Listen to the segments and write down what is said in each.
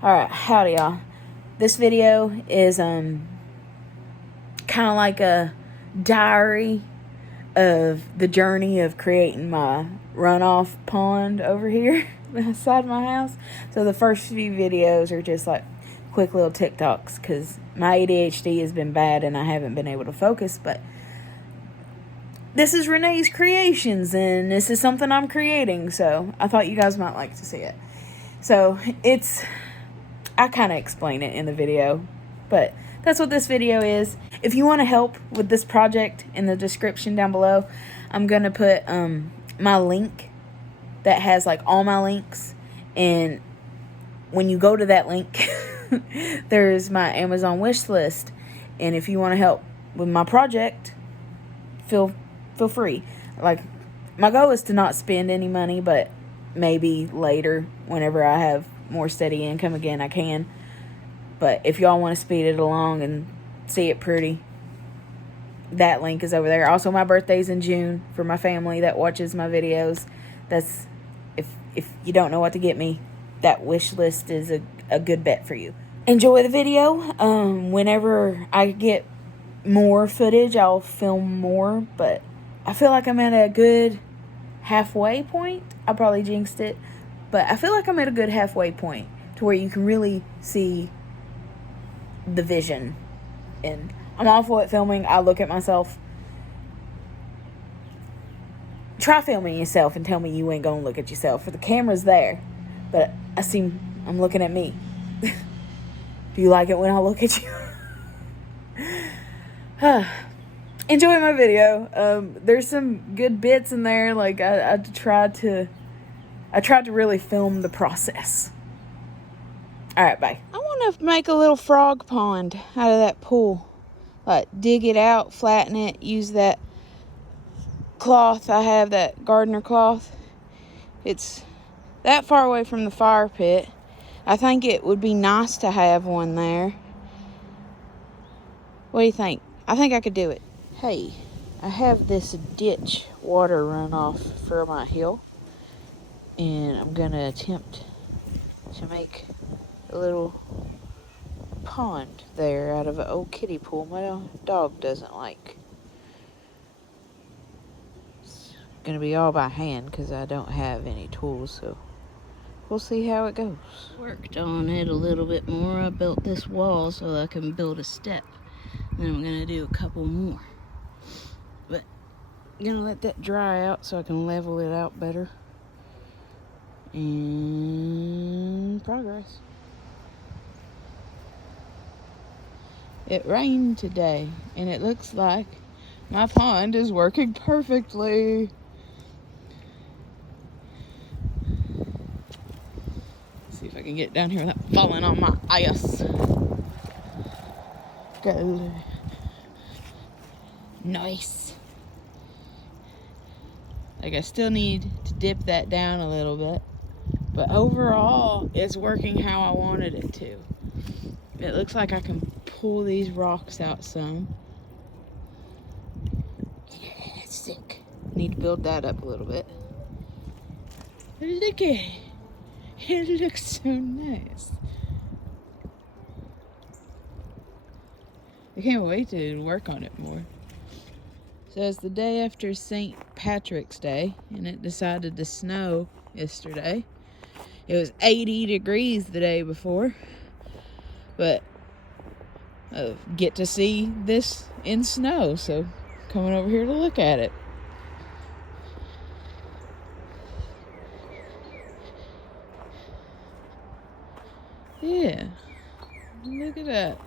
Alright, howdy y'all. This video is kind of like a diary of the journey of creating my runoff pond over here beside my house. So the first few videos are just like quick little TikToks because my ADHD has been bad and I haven't been able to focus, but this is Renee's creations and this is something I'm creating, so I thought you guys might like to see it. So I kind of explain it in the video, but that's what this video is. If you want to help with this project, in the description down below, I'm going to put my link that has like all my links. And when you go to that link, there's my Amazon wish list. And if you want to help with my project, feel free. Like, my goal is to not spend any money, but maybe later, whenever I have more steady income again, I can. But if y'all want to speed it along and see it pretty, that link is over there. Also, my birthday's in June for my family that watches my videos. That's, if you don't know what to get me, that wish list is a good bet for you. Enjoy the video. Whenever I get more footage, I'll film more, but I feel like I'm at a good halfway point. I probably jinxed it, but I feel like I'm at a good halfway point to where you can really see the vision. And I'm awful at filming. I look at myself. Try filming yourself and tell me you ain't gonna look at yourself. For the camera's there, but I'm looking at me. Do you like it when I look at you? Enjoy my video. There's some good bits in there. Like I tried to really film the process. All right, bye. I want to make a little frog pond out of that pool. Like, dig it out, flatten it, use that cloth I have, that gardener cloth. It's that far away from the fire pit. I think it would be nice to have one there. What do you think? I think I could do it. Hey, I have this ditch water runoff for my hill, and I'm going to attempt to make a little pond there out of an old kiddie pool my dog doesn't like. It's gonna be all by hand because I don't have any tools, so we'll see how it goes. Worked on it a little bit more. I built this wall so I can build a step. And then I'm gonna do a couple more, but I'm gonna let that dry out so I can level it out better. And progress. It rained today, and it looks like my pond is working perfectly. Let's see if I can get down here without falling on my ice. Go. Nice. Like, I still need to dip that down a little bit, but overall, it's working how I wanted it to. It looks like I can pull these rocks out some. Yeah, that's sick. Need to build that up a little bit. Look at it. It looks so nice. I can't wait to work on it more. So it's the day after St. Patrick's Day, and it decided to snow yesterday. It was 80 degrees the day before, but get to see this in snow, so coming over here to look at it. Yeah, look at that.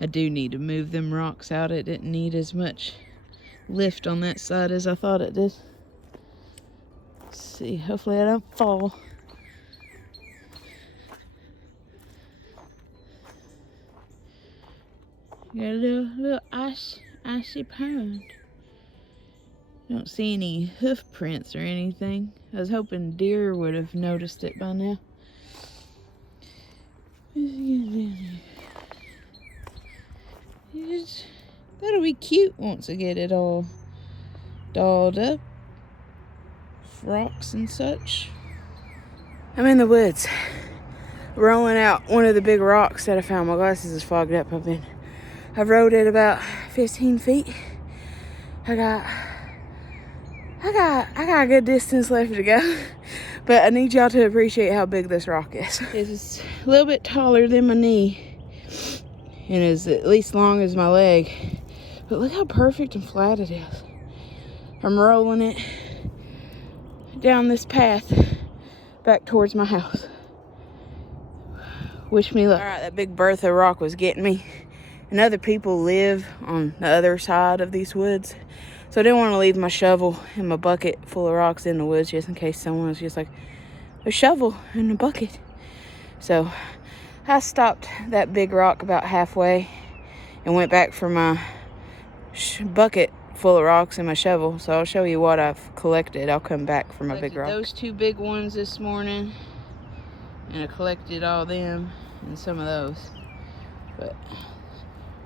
I do need to move them rocks out. It didn't need as much lift on that side as I thought it did. Let's see, hopefully I don't fall. Got a little icy pond. Don't see any hoof prints or anything. I was hoping deer would have noticed it by now. That'll be cute once I get it all dolled up. rocks and such. I'm in the woods, rolling out one of the big rocks that I found. My glasses is fogged up. I've rode it about 15 feet. I got a good distance left to go, but I need y'all to appreciate how big this rock is. It's a little bit taller than my knee and is at least long as my leg, but look how perfect and flat it is. I'm rolling it down this path back towards my house. Wish me luck. All right, that big Bertha rock was getting me, and other people live on the other side of these woods. So I didn't want to leave my shovel and my bucket full of rocks in the woods just in case someone was just like, a shovel and a bucket. So I stopped that big rock about halfway and went back for my bucket full of rocks and my shovel. So I'll show you what I've collected. I'll come back for my big rock. Those two big ones this morning, and I collected all them and some of those. But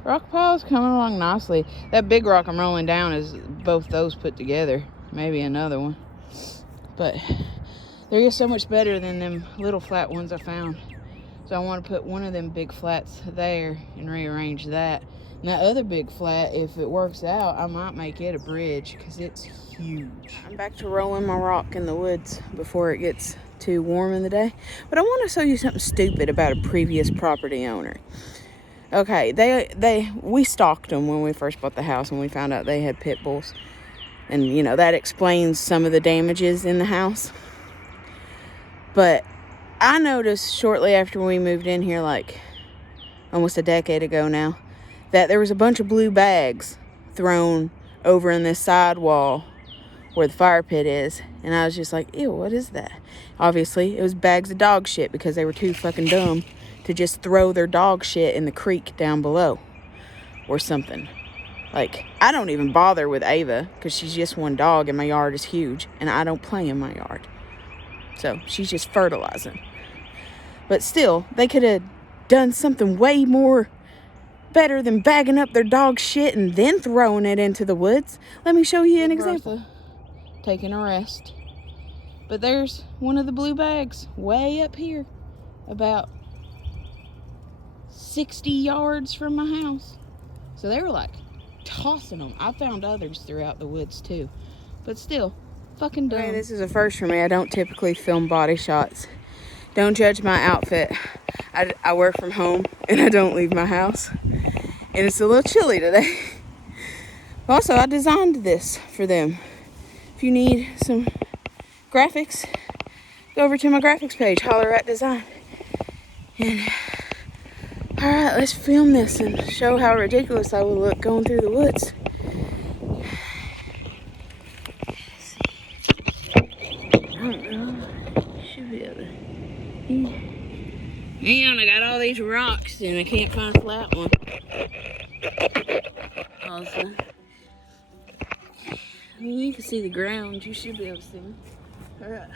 rock pile's coming along nicely. That big rock I'm rolling down is both those put together. Maybe another one. But they're just so much better than them little flat ones I found. So I want to put one of them big flats there and rearrange that. And that other big flat, if it works out, I might make it a bridge because it's huge. I'm back to rolling my rock in the woods before it gets too warm in the day. But I want to show you something stupid about a previous property owner. Okay, we stalked them when we first bought the house, and we found out they had pit bulls. And, you know, that explains some of the damages in the house. But I noticed shortly after we moved in here, like almost a decade ago now, that there was a bunch of blue bags thrown over in this side wall where the fire pit is. And I was just like, ew, what is that? Obviously, it was bags of dog shit because they were too fucking dumb to just throw their dog shit in the creek down below or something. Like, I don't even bother with Ava because she's just one dog and my yard is huge and I don't play in my yard. So she's just fertilizing. But still, they could have done something way more better than bagging up their dog shit and then throwing it into the woods. Let me show you an example. Taking a rest. But there's one of the blue bags way up here, about 60 yards from my house. So they were like tossing them. I found others throughout the woods too. But still, fucking dumb. Okay, this is a first for me. I don't typically film body shots. Don't judge my outfit. I work from home and I don't leave my house. And it's a little chilly today. Also, I designed this for them. If you need some graphics, go over to my graphics page, Holler at Design. And alright, let's film this and show how ridiculous I will look going through the woods. I don't know. Should be able to. Hang on, I got all these rocks and I can't find a flat one. Also, I mean, you can see the ground. You should be able to see them. Alright.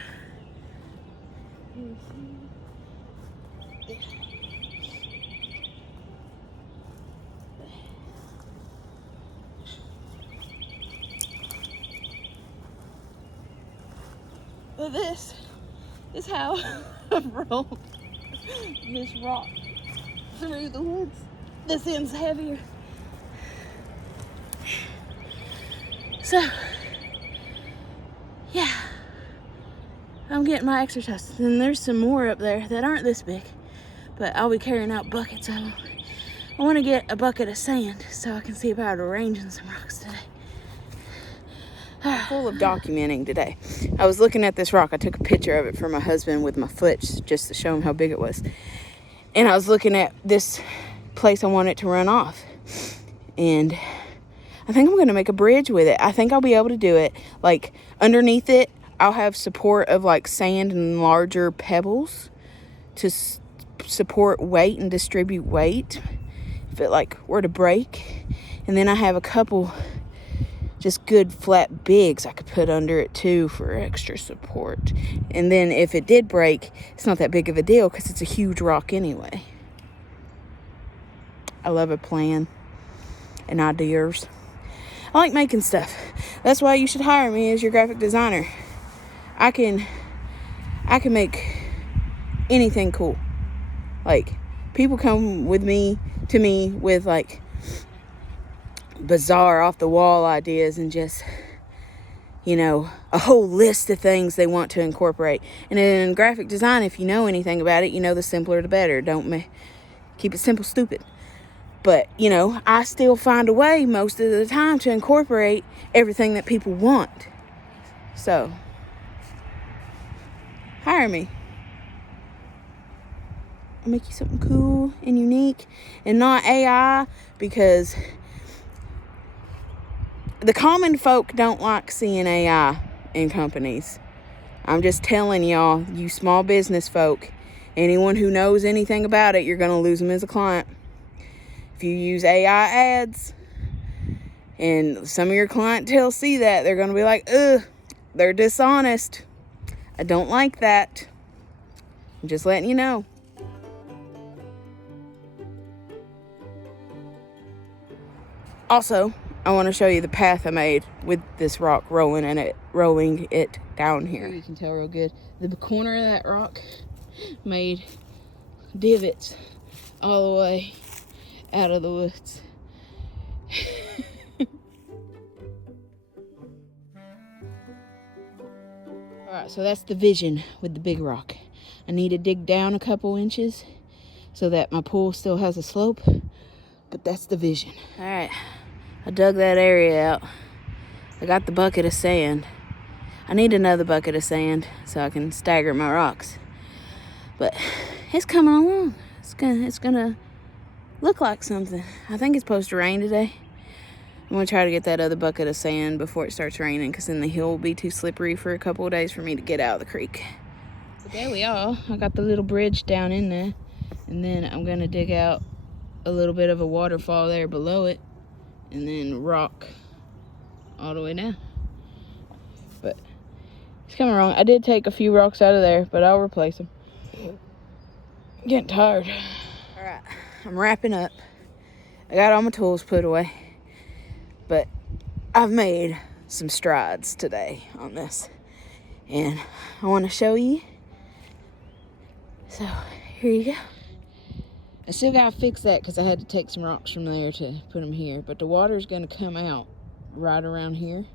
But this is how I've rolled this rock through the woods. This end's heavier. So, yeah, I'm getting my exercise. And there's some more up there that aren't this big, but I'll be carrying out buckets of them. I want to get a bucket of sand so I can see about arranging some rocks today. Full of documenting today. I was looking at this rock. I took a picture of it for my husband with my foot just to show him how big it was. And I was looking at this place I want it to run off. And I think I'm going to make a bridge with it. I think I'll be able to do it. Like, underneath it, I'll have support of, like, sand and larger pebbles to support weight and distribute weight if it, like, were to break. And then I have a couple just good flat bigs I could put under it too for extra support. And then if it did break, it's not that big of a deal because it's a huge rock anyway. I love a plan and ideas. I like making stuff. That's why you should hire me as your graphic designer. I can make anything cool. Like, people come to me with like bizarre off the wall ideas and just, you know, a whole list of things they want to incorporate. And in graphic design, if you know anything about it, you know the simpler the better. Keep it simple, stupid. But, you know, I still find a way most of the time to incorporate everything that people want. So, hire me. I'll make you something cool and unique and not AI, because the common folk don't like seeing AI in companies. I'm just telling y'all, you small business folk, anyone who knows anything about it, you're going to lose them as a client. If you use AI ads and some of your clientele see that, they're going to be like, ugh, they're dishonest. I don't like that. I'm just letting you know. Also, I want to show you the path I made with this rock rolling it down here. You can tell real good. The corner of that rock made divots all the way out of the woods. Alright, so that's the vision with the big rock. I need to dig down a couple inches so that my pool still has a slope, but that's the vision. Alright, I dug that area out. I got the bucket of sand. I need another bucket of sand so I can stagger my rocks. But it's coming along. It's gonna look like something. I think it's supposed to rain today. I'm gonna try to get that other bucket of sand before it starts raining, because then the hill will be too slippery for a couple of days for me to get out of the creek. But there we are. I got the little bridge down in there, and then I'm gonna dig out a little bit of a waterfall there below it, and then rock all the way down. But it's coming wrong. I did take a few rocks out of there, but I'll replace them. Getting tired. All right, I'm wrapping up. I got all my tools put away, but I've made some strides today on this, and I want to show you. So here you go. I still gotta fix that because I had to take some rocks from there to put them here, but the water's gonna come out right around here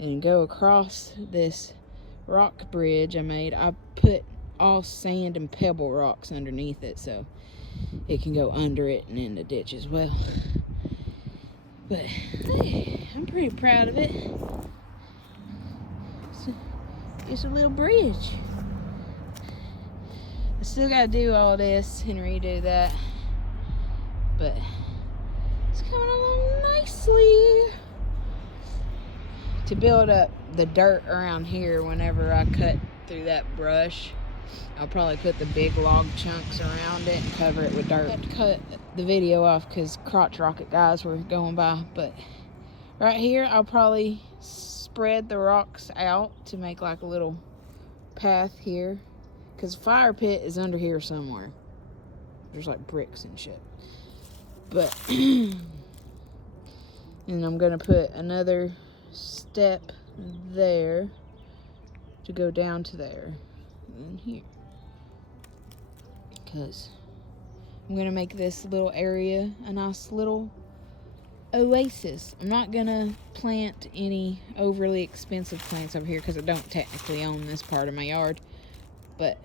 and go across this rock bridge I made. I put all sand and pebble rocks underneath it so it can go under it and in the ditch as well. But hey, I'm pretty proud of it. It's a little bridge. I still gotta do all this and redo that, but it's coming along nicely. To build up the dirt around here whenever I cut through that brush, I'll probably put the big log chunks around it and cover it with dirt. I had to cut the video off because crotch rocket guys were going by, but right here I'll probably spread the rocks out to make like a little path here, because the fire pit is under here somewhere. There's like bricks and shit. But and I'm gonna put another step there to go down to there and here, because I'm gonna make this little area a nice little oasis. I'm not gonna plant any overly expensive plants over here because I don't technically own this part of my yard, but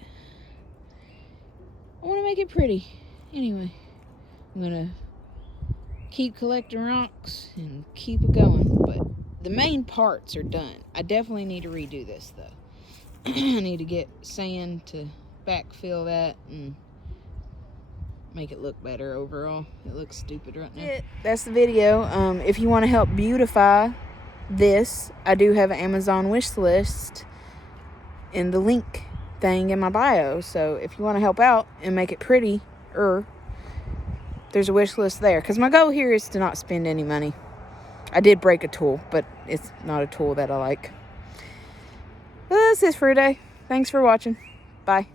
I want to make it pretty. Anyway, I'm gonna keep collecting rocks and keep it going, but the main parts are done. I definitely need to redo this though. I need to get sand to backfill that and make it look better overall. It looks stupid right now. That's the video. If you want to help beautify this, I do have an Amazon wish list in the link thing in my bio. So if you want to help out and make it pretty, there's a wish list there. Because my goal here is to not spend any money. I did break a tool, but it's not a tool that I like. Well, that's it for today. Thanks for watching. Bye.